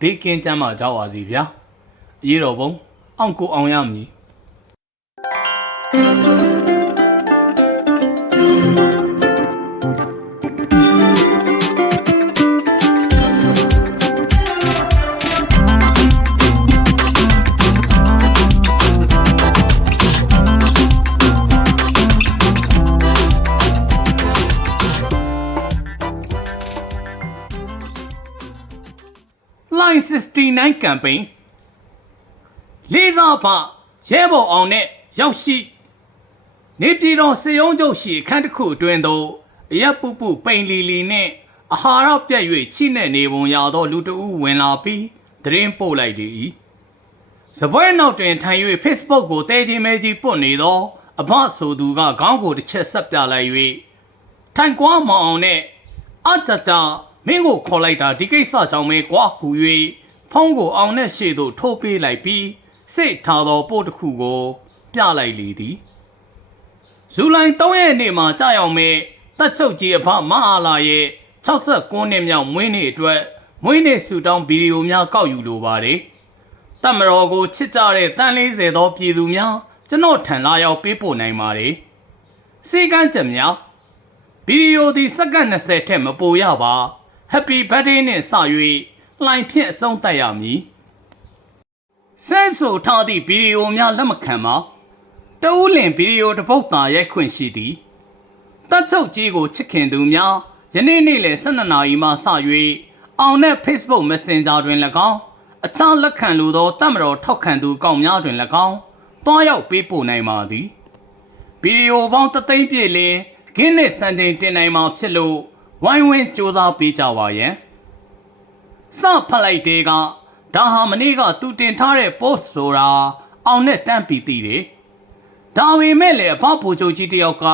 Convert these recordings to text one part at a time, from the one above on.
ဘေးကင်းကြမ်းမှကြောက်ပါစေဗျာအရေးတော်ပုံအောင်ကိုအောင်ရမည် 69 campaign လေးစားဖရဲဘော်အောင်နဲ့ရောက်ရှိနေပြည်တော်စေယုံချုပ်ရှိအခန်းတစ်ခုအတွင်းသို့အရက်ပုပုပိန်လီလီနဲ့အာဟာရပြတ်၍ချိနဲ့နေပုံရသောလူတဦးဝင်လာပြီးသတင်းပို့လိုက်လေ၏စပွဲနောက်တွင်ထိုင်၍ Facebook ကိုတဲကြီးမဲကြီးပွတ်နေသောအဘဆိုသူကခေါင်းကိုတစ်ချက်ဆက်ပြလိုက်၍ထိုင်ကွာမအောင်နဲ့အကြကြမင်းကိုခေါ်လိုက်တာဒီကိစ္စကြောင့်ပဲကွာဟူ၍ ဖုံးကိုအောင်နဲ့ရှေ့သို့ထိုးပေးလိုက်ပြီးစိတ်ထားသောပို့တစ်ခုကို ပြလိုက်လေသည်ဇူလိုင်3ရက်နေ့မှာကြာရောက်မဲ့တက်ချုပ်ကြီးအဖမအားလာရဲ့69နှစ်မြောက်မွေးနေ့အတွက်မွေးနေ့ဆူတောင်းဗီဒီယိုများကောက်ယူလိုပါတယ်တမတော်ကိုချစ်ကြတဲ့တန်40သောပြည်သူများကျွန်တော်ထံလာရောက်ပေးပို့နိုင်ပါတယ်စေကန်းချက်များဗီဒီယိုသည်စက္ကန့်20ထက်မပိုရပါ Happy Birthday နဲ့စ၍ လှိုင်ဖြင့်အဆုံးသတ်ရမည်ဆဲဆိုထားသည့်ဗီဒီယိုများလက်မခံပါတဦးလင်ဗီဒီယိုတစ်ပုဒ်သာရိုက်ခွင့်ရှိသည်တက်ချုပ်ကြီးကိုချစ်ခင်သူများယနေ့နေ့လယ်12နာရီမှစ၍အောင်တဲ့ Facebook Messenger တွင်၎င်းအခြားလက်ခံလိုသောတပ်မတော်ထောက်ခံသူအကောင့်များတွင်၎င်းတွားရောက်ပေးပို့နိုင်ပါသည်ဗီဒီယိုပေါင်းတသိန်းပြည့်လင်းခင်းနဲ့စံချိန်တင်နိုင်မှာဖြစ်လို့ဝိုင်းဝန်းစူးစမ်းပေးကြပါရန် စဖတ်လိုက်တဲ့ကဒါဟာမနေ့ကသူတင်ထားတဲ့ post ဆိုတာအောင်နဲ့တန့်ပြီးတည်တယ်ဒါပေမဲ့လေအဖဘူချုပ်ကြီးတယောက်က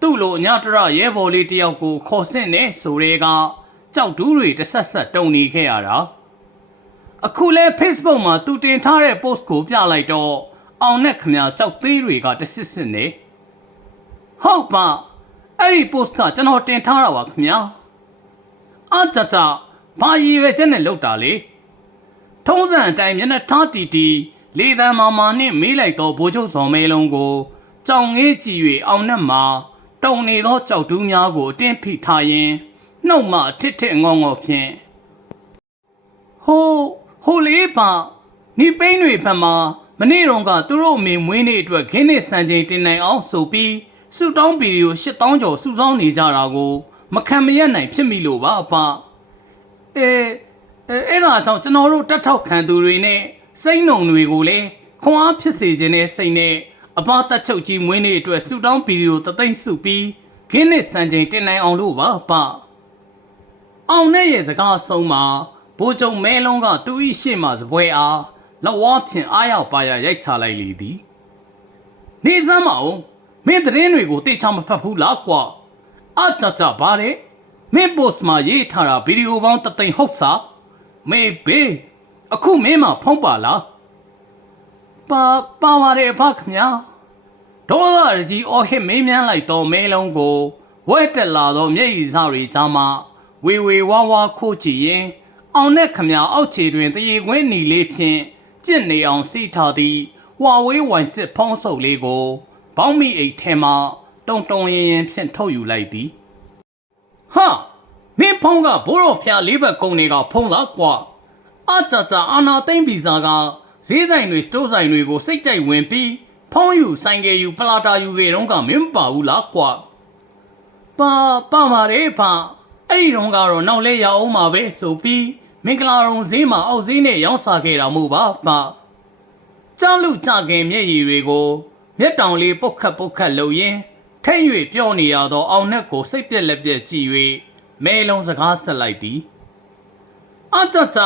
သူ့လိုအညတရရဲဘော်လေးတယောက်ကို ခေါ်ဆင့်နေဆိုတဲ့ကကြောက်တူးတွေတစ်ဆက်ဆက်တုံနေခဲ့ရတာအခုလဲ Facebook မှာသူတင်ထားတဲ့ post ကိုပြလိုက်တော့အောင်နဲ့ခမကြောက်သေးတွေကတစ်စစ်စစ်နေဟုတ်ပါအဲ့ဒီ post ကကျွန်တော်တင်ထားတာပါခင်ဗျာအကြကြ ဘာရည်ရွယ်ချက်နဲ့လုပ်တာလေထုံးစံအတိုင်းမျက်နှာထားတီတီလေသံမာမာနဲ့မေးလိုက်တော့ဘိုးချုပ်စော်မဲလုံးကိုကြောင်ငေးကြည့်၍အောင်နှက်မှာတုံနေသောကြောက်တူးများကိုအတင်းဖိထားရင်းနှုတ်မှထစ်ထစ်ငေါငေါဖြင့်ဟိုဟိုလေးပါနိပိန်းတွေဘက်မှာမနေ့တုန်းကသူတို့အမေမွေးနေ့အတွက်ခင်းနေစံချိန်တင်နိုင်အောင်ဆိုပြီးဆူတောင်းဗီဒီယို8000ကျော်စုဆောင်းနေကြတာကို မခံမရနိုင်ဖြစ်မိလို့ပါအဖ အဲအဲအဲ့ဒါကြောင့်ကျွန်တော်တို့တက်ထောက်ခံသူတွေနဲ့စိတ်နှုံတွေကိုလည်းခွန်အားဖြစ်စေခြင်းနဲ့စိတ်နဲ့အဖတက်ချုပ်ကြီးမွေးနေ့အတွက်ဆူတောင်းဗီဒီယိုတသိန်းစုပြီးခင်းနေစံချိန်တင်နိုင်အောင်လို့ပါအဖအောင်နဲ့ရဲ့စကားဆုံးမှာဘိုးချုပ်မဲလုံးကသူ့ဤရှေ့မှစပွဲအားလဝါဖြင့်အားရောက်ပါရရိုက်ချလိုက်လေသည်နေစမ်းမအောင်မင်းသတင်းတွေကိုတိတ်ချမဖတ်ဘူးလားကွာအကြကြပါလေ မင်းပို့စ်မှာရေးထားတာဗီဒီယိုပေါင်းတသိန်းဟုတ်စားမေဘေးအခုမင်းမဖုံးပါလားပါပါပါတယ်ဖခင်ဗျာဒေါ်လာကြီးအော်ဟစ်မင်းမြန်းလိုက်တော့မဲလုံးကိုဝဲတက်လာတော့မျက်ရည်စားတွေကြားမှာဝေဝေဝါဝါခိုးကြည့်ရင်အောင်နဲ့ခမအောက်ခြေတွင်တရေခွင်းหนีလေးဖြင့်ကြင့်နေအောင်စီထားသည့်ဝါဝေးဝိုင်စစ်ဖုံးဆုပ်လေးကိုဘောင်းမီအိတ်ထဲမှတုံတုံရင်ရင်ဖြင့်ထုတ်ယူလိုက်သည် ဟာမင်းဖုံးကဘိုးတော်ဖျားလေးဘက်ကုန်းတွေကဖုံးလားကွာအကြကြအာနာသိမ့်ဗီဇာကဈေးဆိုင်တွေစတိုးဆိုင်တွေကိုစိတ်ကြိုက်ဝင်ပြီးဖုံးယူဆိုင်ကယ်ယူပလာတာယူတွေတုန်းကမင်းမပါဘူးလားကွာပါပါပါတယ်ဖအဲ့ဒီတော့ကတော့နောက်လဲရအောင်ပါပဲဆိုပြီးမင်္ဂလာရုံဈေးမှာအောက်ဈေးနဲ့ရောင်းစားခဲ့တာမို့ပါပါကြားလူကြခင်မျက်ရည်တွေကိုမျက်တောင်လေးပုတ်ခတ်ပုတ်ခတ်လှုပ်ရင်း ထိတ်၍ပြော့နေရသော အောင်နှက်ကိုစိတ်ပြက်လက်ပြက်ကြည့်၍မဲလုံးစကားဆက်လိုက်သည်အကြကြ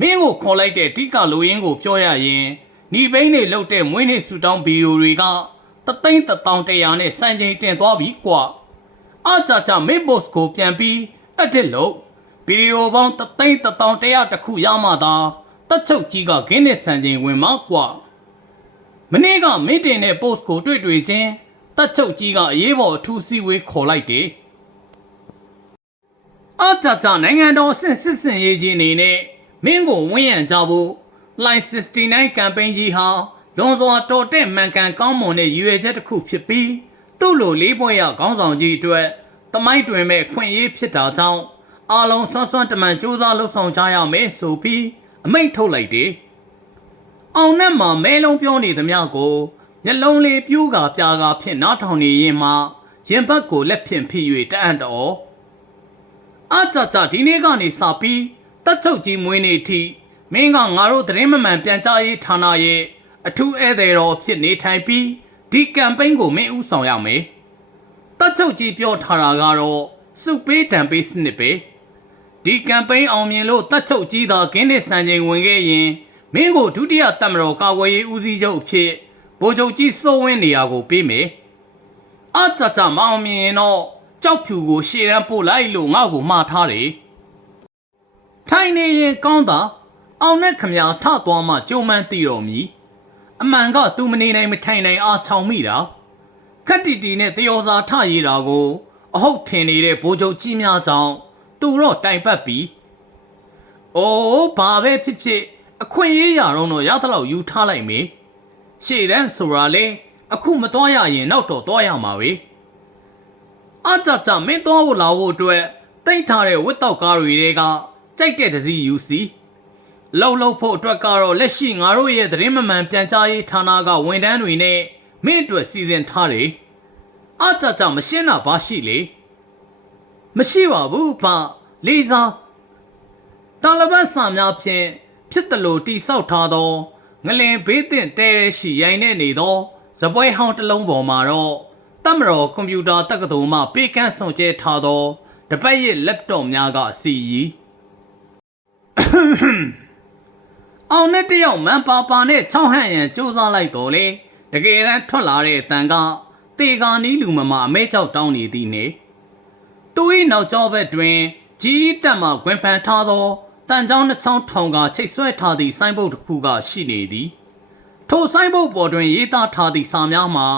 မင်းကိုခေါ်လိုက်တဲ့တိကလိုရင်းကိုပြောရရင်ညီဘိန်းတွေလှုပ်တဲ့မွေးနေ့ဆူတောင်းဗီဒီယိုတွေကတသိန်းတစ်တောင်တရာနဲ့စံချိန်တင်သွားပြီကွာအားကြကြမင်း boss ကိုပြန်ပြီးအက်ဒစ်လုပ်ဗီဒီယိုပေါင်းတသိန်းတစ်တောင်တရာတစ်ခုရမှသာတက်ချုပ်ကြီးကဂင်းနဲ့စံချိန်ဝင်မှာကွာမနေ့ကမင်းတင်တဲ့ post ကိုတွေ့တွေ့ချင်း တက်ချုပ်ကြီးကအရေးပေါ်အထူးစီဝေးခေါ်လိုက်တယ်အကြကြနိုင်ငံတော်အဆင့်စစ်စင်ရေးကြီးအနေနဲ့မင်းကိုဝန်းရံကြဖို့ Line 69 campaign ကြီးဟာလွန်စွာတော်တဲ့မှန်ကန်ကောင်းမွန်တဲ့ရည်ရွယ်ချက်တစ်ခုဖြစ်ပြီးသူ့လိုလေးပွဲရခေါင်းဆောင်ကြီးအတွက်တမိုက်တွင်မဲ့ခွင့်ရေးဖြစ်တာကြောင့်အားလုံးဆွမ်းဆွမ်းတမန်စူးစမ်းလှုပ်ဆောင်ကြရမယ်ဆိုပြီးအမိန့်ထုတ်လိုက်တယ်။အောင်နဲ့မှာမဲလုံးပြောနေသမျှကို မျက်လုံးလေးပြူးကာပြာကာဖြင့်နားထောင်နေရင်မှရင်ဘတ်ကိုလက်ဖြင့်ဖိ၍တအံ့တော်အကြကြဒီနေ့ကနေစပြီးတက်ချုပ်ကြီးမွေးနေ့ထိမင်းကငါတို့သတင်းမမှန်ပြန်ကြားရေးဌာနရဲ့အထူးဧည့်သည်တော်ဖြစ်နေထိုင်ပြီးဒီကမ်ပိန်းကိုမင်းဥဆောင်ရမယ်။တက်ချုပ်ကြီးပြောထားတာကတော့စုပေးတံပေးစနစ်ပဲ။ဒီကမ်ပိန်းအောင်မြင်လို့တက်ချုပ်ကြီးသာဂင်းနစ်စံချိန်ဝင်ခဲ့ရင်မင်းကိုဒုတိယတက်မတော်ကာကွယ်ရေးဦးစီးချုပ်အဖြစ် ဗိုလ်ချုပ်ကြီးစိုးဝင်းနေရာကိုပေးမယ်။အကြကြမအောင်မြင်ရင်တော့ကြောက်ဖြူကိုရှေ့တန်းပို့လိုက်လို့ငါ့ကိုမှားထားတယ်။ထိုင်နေရင်ကောင်းတာအောင်နဲ့ခမညာထသွားမှကြိုးမန်းသိတော်မူ။အမှန်ကသူမနေနိုင်မထိုင်နိုင်အားချောင်မိတာ။ခက်တီတီနဲ့တယောစာထရတာကို အဟုတ်ထင်နေတဲ့ဘိုးချုပ်ကြီးများကြောင့်သူတော့တိုင်ပတ်ပြီး။အိုးဘာပဲဖြစ်ဖြစ်အခွင့်အရေးရတော့တော့ရသလောက်ယူထားလိုက်မေ။ ရှေ့တန်းဆိုတာလေအခုမတော်ရရင်နောက်တော့တော်ရမှာပဲ။အကြကြမင်းသွားဖို့လာဖို့အတွက်တိတ်ထားတဲ့ဝတ်တောက်ကားတွေတွေကကြိုက်တဲ့တစည်းယူစီလှုပ်လှုပ်ဖို့အတွက်ကတော့လက်ရှိငါတို့ရဲ့သတင်းမမှန်ပြန်ကြားရေးဌာနကဝန်ထမ်းတွေနဲ့မင်းအတွက်စီစဉ်ထားတယ်အကြကြမရှင်းတာဘာရှိလေမရှိပါဘူးဖလေးစားတာလဘတ်စာများဖြင့်ဖြစ်တယ်လို့တိဆောက်ထားသော ငလင်ဘေးတင်တဲရဲရှိရိုင်နေနေသောဇပွဲဟောင်းတစ်လုံးပေါ်မှာတော့တမတော်ကွန်ပျူတာတက္ကသိုလ်မှပေးကမ်းဆောင်ကျဲထားသောတပတ်ရဲ့ laptop များကစီရီအောင်နဲ့တယောက်မန်ပါပါနဲ့ချောင်းဟန့်ရန်စူးစမ်းလိုက်တော့လေတကယ်တမ်းထွက်လာတဲ့အတန်ကတေကာနီးလူမမအမဲချောက်တောင်းနေသည်နေသူ၏နောက်ကျောဘက်တွင်ကြီးတက်မှဝင်ဖန်ထားသော တန်ချောင်းနှစ်ချောင်းထောင်ကချိတ်ဆွဲထားသည့်ဆိုင်းဘုတ်တစ်ခုကရှိနေသည်ထိုဆိုင်ဘုတ်ပေါ်တွင်ရေးသားထားသည့်စာများမှာ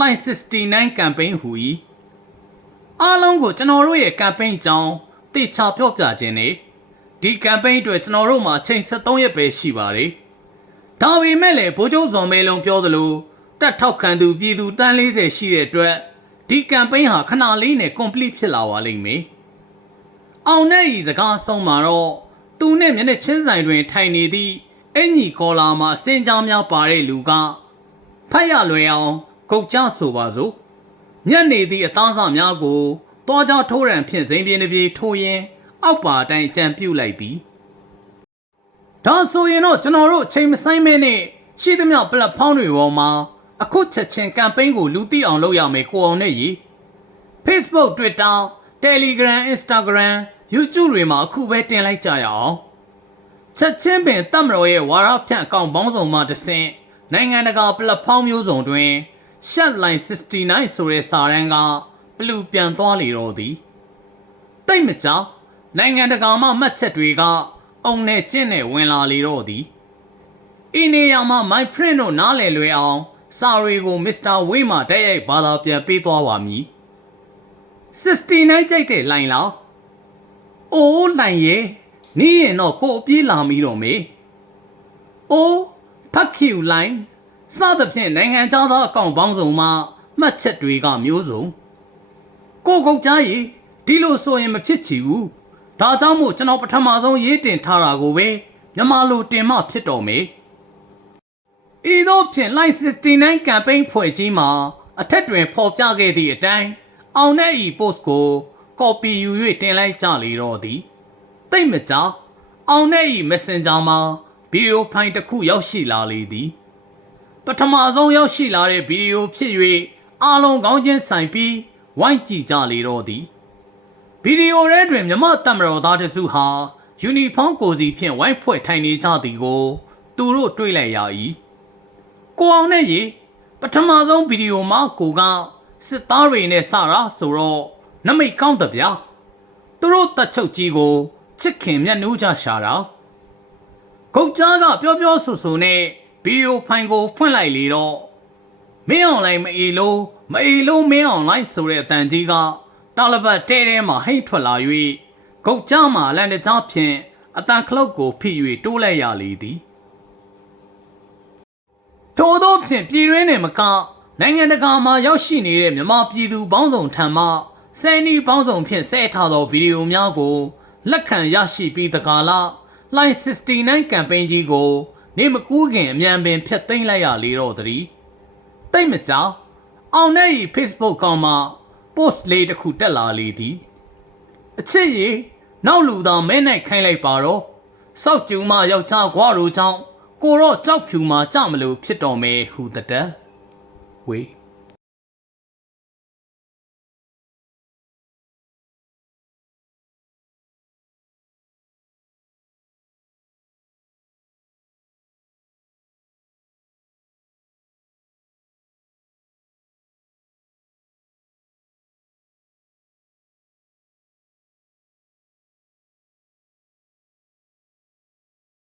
Line 69 campaign ဟူ၏အားလုံးကိုကျွန်တော်တို့ရဲ့ campaign ကြောင်းတေချာပြောပြခြင်းနဲ့ဒီ campaign အတွက်ကျွန်တော်တို့မှာအချိန်73ရက်ပဲရှိပါတယ်။ဒါပေမဲ့လည်းဗိုလ်ချုပ်ဇော်မဲလုံးပြောသလိုတက်ထောက်ခံသူပြည်သူတန်း40ရှိတဲ့အတွက်ဒီ campaign ဟာခဏလေးနဲ့ complete ဖြစ်လာပါလိမ့်မယ်။အောင်နဲ့ဤစကားဆုံးမှာတော့ သူနဲ့မျက်နှာချင်းဆိုင်တွင် ထိုင်နေသည့်အင်ကြီးကောလာမှာအစင်ကြောင်းများပါတဲ့လူကဖတ်ရလွယ်အောင်ကုတ်ကြဆိုပါစို့ညနေသည့်အသားစားများကိုတောကြထိုးရန်ဖြင့်စိန်ပြင်းတစ်ပြေထိုးရင်းအောက်ပါအတိုင်းကြံပြုတ်လိုက်သည်ဒါဆိုရင်တော့ကျွန်တော်တို့အချိန်မဆိုင်မဲနဲ့ရှိသမျှပလက်ဖောင်းတွေပေါ်မှာအခုချက်ချင်းကမ်ပိန်းကိုလူသိအောင်လုပ်ရမယ်ကိုအောင်နဲ့ရီ Facebook Twitter Telegram Instagram YouTube တွေမှာအခုပဲတင်လိုက်ကြရအောင်ချက်ချင်းပင်တပ်မတော်ရဲ့ဝါရဖြန့်အကောင့်ပေါင်းစုံမှတစ်ဆင့်နိုင်ငံတကာပလက်ဖောင်းမျိုးစုံတွင် Shatline 69ဆိုတဲ့စာတန်းကပလူပြန်သွားလေတော့သည်တိတ်မကြောက်နိုင်ငံတကာမှမှတ်ချက်တွေကအုံနဲ့ကျင့်နဲ့ဝင်လာလေတော့သည်အင်းနေရမှာ my friend တို့နားလည်လွယ်အောင် စာတွေကို Mr. Way မှာတက်ရိုက်ဘာသာပြန်ပေးသွားပါမည်69ကြိုက်တဲ့လိုင်လား အိုးလိုင်ရဲ့နေရင်တော့ကိုအပြေးလာမီတော့မေအိုးဖက်ကျူလိုင်စသဖြင့်နိုင်ငံခြားသားအကောင့်ပေါင်းစုံမှာမှတ်ချက်တွေကမျိုးစုံကိုကုတ်ကြားရီဒီလိုဆိုရင်မဖြစ်ချီဘူးဒါကြောင့်မို့ကျွန်တော်ပထမဆုံးရေးတင်ထားတာကိုပဲမြန်မာလိုတင်မှဖြစ်တော်မေဤသို့ဖြင့် Line 69 campaign ဖွဲ့ကြီးမှာအထက်တွင်ဖော်ပြခဲ့သည့်အတိုင်းအောင်တဲ့ဤ post ကို copy ယူ၍တင်လိုက်ကြလေတော့သည်တိတ်မကြအောင်တဲ့ဤ messenger မှာဗီဒီယိုဖိုင်တစ်ခုရောက်ရှိလာလေသည်ပထမဆုံးရောက်ရှိလာတဲ့ဗီဒီယိုဖြစ်၍အားလုံးကောင်းချင်းဆိုင်ပြီးဝိုင်းကြည့်ကြလေတော့သည်ဗီဒီယိုထဲတွင်မြမတမတော်သားတစုဟာယူနီဖောင်းကိုစီဖြင့်ဝိုင်းဖွဲ့ထိုင်နေကြသည်ကို သူတို့တွေ့လိုက်ရ၏ကိုအောင်နဲ့ရေပထမဆုံးဗီဒီယိုမှာကိုကစစ်သားတွေနဲ့စတာဆိုတော့ နမိတ်ကောင်းတဗျာသူတို့တက်ချုပ်ကြီးကိုချစ်ခင်မျက်နှူးကြရှာတာဂုတ်ကြားကပြောပြောဆူဆူနဲ့ဗီဒီယိုဖိုင်ကိုဖွင့်လိုက်လေတော့မင်းအောင်လိုက်မအေလို့မအေလို့မင်းအောင်လိုက်ဆိုတဲ့အတန်ကြီးကတာလပတ်တဲတဲမှာဟိတ်ထွက်လာ၍ဂုတ်ကြားမှာလန်တကြားဖြင့်အတန်ခလုတ်ကိုဖိ၍တိုးလိုက်ရလေသည်ထို့သောဖြင့်ပြည်တွင်းနှင့်မကနိုင်ငံတကာမှာရောက်ရှိနေတဲ့မြန်မာပြည်သူပေါင်းစုံထံမှ စဲနီပေါင်းစုံဖြင့်ဆဲထားသောဗီဒီယိုများကိုလက်ခံရရှိပြီးတကာလ Line 69 campaign ကြီးကို နေမကူးခင်အမြန်ပင်ဖျက်သိမ်းလိုက်ရလေတော့သည်တိတ်မကြောက်အောင်နဲ့ဤ Facebook ကောင်မှာ post လေးတစ်ခုတက်လာလေသည်အချစ်ရေနောက်လူသာမဲနိုင်ခိုင်းလိုက်ပါတော့စောက်ကျူမယောက်ျားကွာတို့ကြောင့်ကိုတော့ကြောက်ဖြူမှာကြမလို့ဖြစ်တော်မယ်ဟူတတဝေး